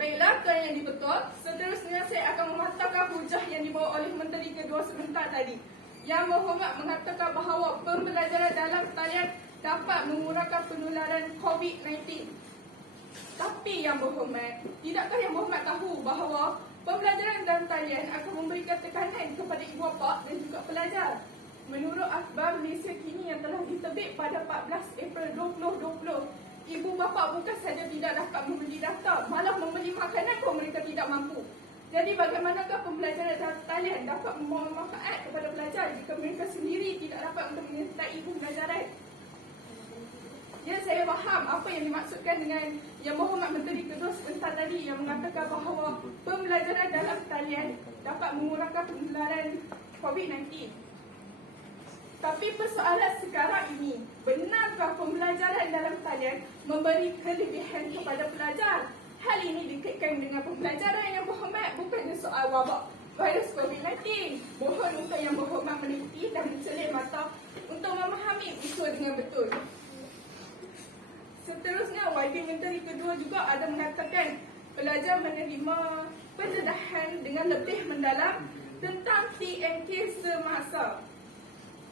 Baiklah, Tuan Yang Dipertua, seterusnya saya akan mematahkan hujah yang dibawa oleh Menteri Kedua sebentar tadi. Yang Berhormat mengatakan bahawa pembelajaran dalam talian dapat mengurangkan penularan COVID-19. Tapi Yang Berhormat, tidakkah Yang Berhormat tahu bahawa pembelajaran dalam talian akan memberikan tekanan kepada ibu bapa dan juga pelajar? Menurut Akhbar Malaysia Kini yang telah diterbit pada 14 April 2020, ibu bapa bukan sahaja tidak dapat membeli data, malah membeli makanan pun mereka tidak mampu. Jadi bagaimanakah pembelajaran dalam talian dapat membawa manfaat kepada pelajar jika mereka sendiri tidak dapat untuk menyertai pembelajaran? Ya, saya faham apa yang dimaksudkan dengan Yang Berhormat Menteri Kedua sebentar tadi yang mengatakan bahawa pembelajaran dalam talian dapat mengurangkan penularan COVID-19. Tapi persoalan sekarang ini, benarkah pembelajaran dalam talian memberi kelebihan kepada pelajar? Hal ini dikaitkan dengan pembelajaran Yang Berhormat, bukannya soal wabak virus COVID-19. Mohon untuk Yang Berhormat meneliti dan mencelik mata untuk memahami isu dengan betul. Seterusnya, YB Menteri Kedua juga ada mengatakan pelajar menerima pendedahan dengan lebih mendalam tentang TMK semasa.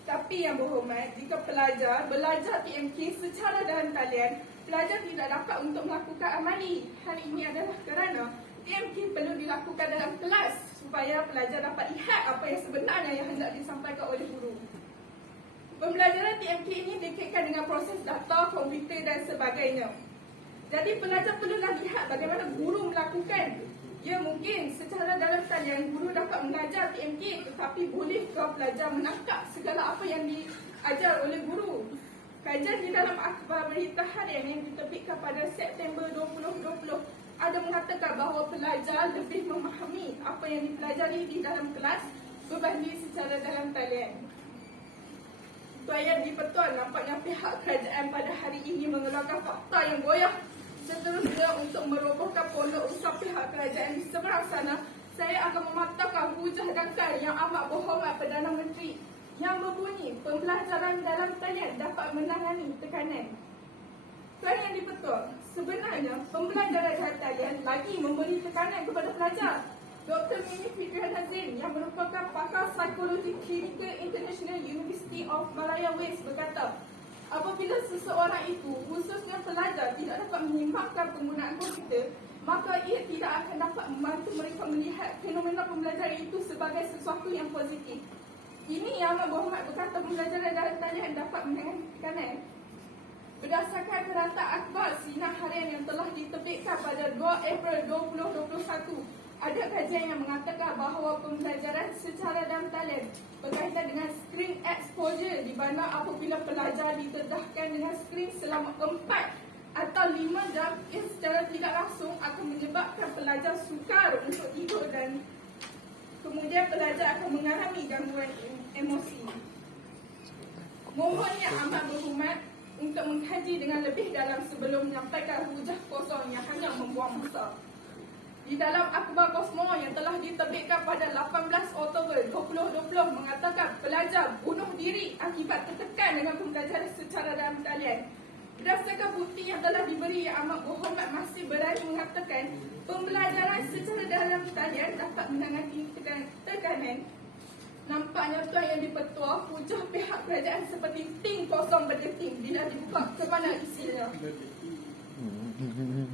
Tapi Yang Berhormat, jika pelajar belajar TMK secara dalam talian, pelajar tidak dapat untuk melakukan amali. Hal ini adalah kerana TMK perlu dilakukan dalam kelas supaya pelajar dapat lihat apa yang sebenarnya yang hendak disampaikan oleh guru. Pembelajaran TMK ini dikaitkan dengan proses data, komputer dan sebagainya. Jadi pelajar perlulah lihat bagaimana guru melakukan. Ya, mungkin secara dalam talian guru dapat mengajar TMK, tetapi bolehkah pelajar menangkap segala apa yang diajar oleh guru? Kajian di dalam Akhbar Berita Harian yang diterbitkan pada September 2020 ada mengatakan bahawa pelajar lebih memahami apa yang dipelajari di dalam kelas berbanding secara dalam talian. Tuan Yang Dipertua, nampaknya pihak kerajaan pada hari ini mengeluarkan fakta yang goyah. Seterusnya, untuk merobohkan pondok usaha pihak kerajaan di seberang sana, saya akan mematahkan hujah dangkal yang amat berhormat Perdana Menteri yang berbunyi pembelajaran dalam talian dapat menangani tekanan. Tuan Yang Dipertua, sebenarnya pembelajaran dalam talian lagi memberi tekanan kepada pelajar. Dr. Mimi Fitrian Hazin yang merupakan pakar psikologi klinikal International University of Malaya West berkata, apabila seseorang itu, khususnya pelajar, tidak dapat menyimpangkan penggunaan komputer, maka ia tidak akan dapat membantu mereka melihat fenomena pembelajaran itu sebagai sesuatu yang positif. Ini Yang Berhormat berkata pembelajaran dalam talian dapat menangani tekanan. Berdasarkan Keranta Akhbar Sinar Harian yang telah diterbitkan pada 2 April 2021, ada kajian yang mengatakan bahawa pembelajaran secara dalam talian berkaitan dengan screen exposure, di mana apabila pelajar didedahkan dengan skrin selama 4 atau 5 jam, ia secara tidak langsung akan menyebabkan pelajar sukar untuk tidur dan kemudian pelajar akan mengalami gangguan emosi. Mohon Yang Amat Berhormat untuk mengkaji dengan lebih dalam sebelum menyampaikan hujah kosong yang hanya membuang masa. Di dalam Akhbar Kosmo yang telah diterbitkan pada 18 Oktober 2020 mengatakan pelajar bunuh diri akibat tertekan dengan pembelajaran secara dalam talian. Berdasarkan bukti yang telah diberi, Yang Amat Berhormat masih berani mengatakan pembelajaran secara dalam talian dapat menangani tekanan. Nampaknya Tuan Yang Dipertua, hujah pihak kerajaan seperti ting kosong berdeting bila dibuka ke mana isinya.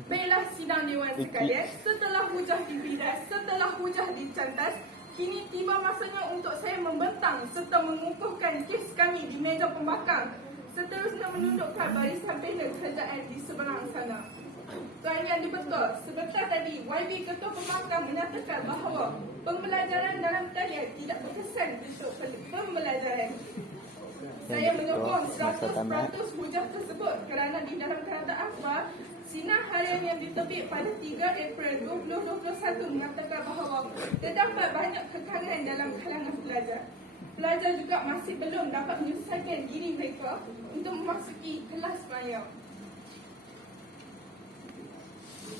Baiklah sidang Dewan sekalian, setelah hujah dibidas, setelah hujah dicantas, kini tiba masanya untuk saya membentang serta mengukuhkan kes kami di meja pembakar. Seterusnya menundukkan barisan panel kerajaan di seberang sana. Tuan Yang Dipertua, sebentar tadi YB Ketua Pembakar menyatakan bahawa pembelajaran dalam talian tidak berkesan untuk pembelajaran. Saya menyokong masa tamat. 100% hujah tersebut kerana di dalam kerajaan Akbar, sinar harian yang diterbit pada 3 April 2021 mengatakan bahawa terdapat banyak kekangan dalam kalangan pelajar. Pelajar juga masih belum dapat menyelesaikan diri mereka untuk memasuki kelas maya.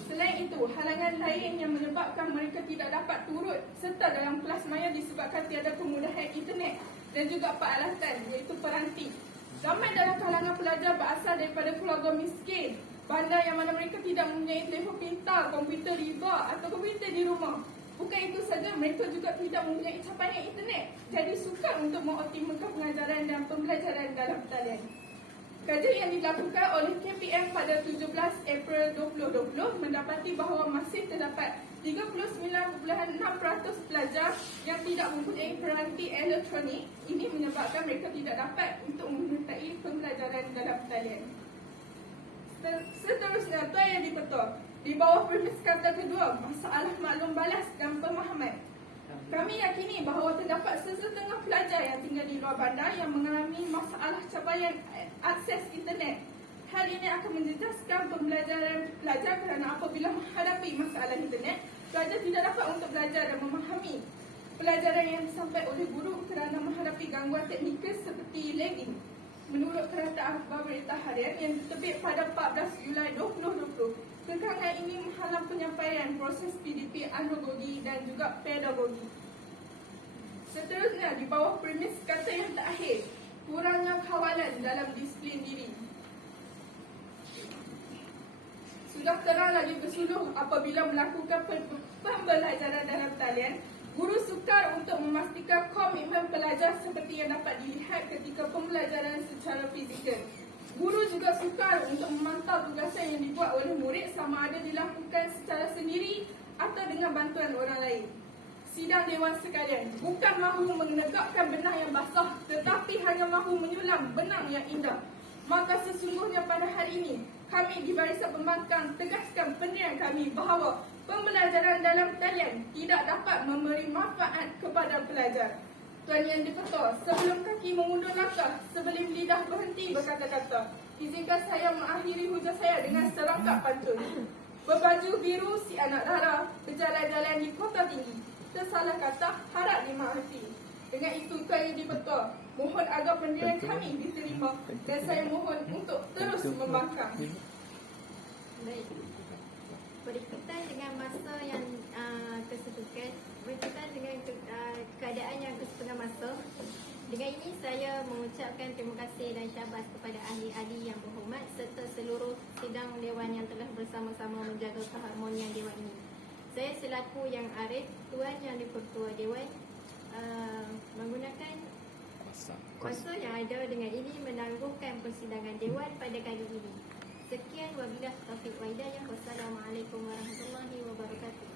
Selain itu, halangan lain yang menyebabkan mereka tidak dapat turut serta dalam kelas maya disebabkan tiada kemudahan internet dan juga peralatan, iaitu peranti. Ramai dalam kalangan pelajar berasal daripada keluarga miskin, bandar yang mana mereka tidak mempunyai telefon pintar, komputer riba atau komputer di rumah. Bukan itu saja, mereka juga tidak mempunyai capaian internet, jadi sukar untuk mengoptimalkan pengajaran dan pembelajaran dalam talian. Kajian yang dilakukan oleh KPM pada 17 April 2020 mendapati bahawa masih terdapat 39.6% pelajar yang tidak mempunyai peranti elektronik. Ini menyebabkan mereka tidak dapat untuk menyertai pembelajaran dalam talian. Seterusnya, Tuan Yang di-Pertua, di bawah premis kata kedua, masalah maklum balas dan pemahaman. Kami yakini bahawa terdapat sesetengah pelajar yang tinggal di luar bandar yang mengalami masalah capaian akses internet. Hal ini akan menjejaskan pembelajaran pelajar kerana apabila menghadapi masalah internet, pelajar tidak dapat untuk belajar dan memahami pelajaran yang disampaikan oleh guru kerana menghadapi gangguan teknikal seperti lagging. Menurut kerajaan Akhbar Berita Harian yang diterbit pada 14 Julai 2020, kekangan ini menghalang penyampaian proses PDP andragogi dan juga pedagogi. Seterusnya, di bawah premis kata yang terakhir, kurangnya kawalan dalam disiplin diri. Sudah terang lagi bersuluh apabila melakukan pembelajaran dalam talian, guru sukar untuk memastikan komitmen pelajar seperti yang dapat dilihat ketika pembelajaran secara fizikal. Guru juga sukar untuk memantau tugasan yang dibuat oleh murid sama ada dilakukan secara sendiri atau dengan bantuan orang lain. Sidang Dewan sekalian, bukan mahu menegakkan benang yang basah tetapi hanya mahu menyulam benang yang indah. Maka sesungguhnya pada hari ini, kami di Barisan Pembangkang tegaskan pendirian kami bahawa pembelajaran dalam talian tidak dapat memberi manfaat kepada pelajar. Tuan Yang di-Pertua, sebelum kaki mengundur langkah, sebelum lidah berhenti berkata-kata, izinkan saya mengakhiri hujah saya dengan serangkap pantun. Berbaju biru si anak dara, berjalan-jalan di kota tinggi. Tersalah kata, harap dimaafkan. Dengan itu, Tuan Yang di-Pertua, mohon agar pendirian kami diterima dan saya mohon untuk terus membangkang. Baik. Berikutan dengan masa yang kesetukan, berikutan dengan keadaan yang kesetengah masa. Dengan ini saya mengucapkan terima kasih dan syabas kepada ahli-ahli yang berhormat serta seluruh sidang Dewan yang telah bersama-sama menjaga keharmonian Dewan ini. Saya selaku Yang Arif, Tuan Yang di-Pertua Dewan, menggunakan kuasa yang ada dengan ini menangguhkan persidangan Dewan pada kali ini. Sekian, wabillahi taufiq wa hidayah. Wassalamualaikum warahmatullahi wabarakatuh.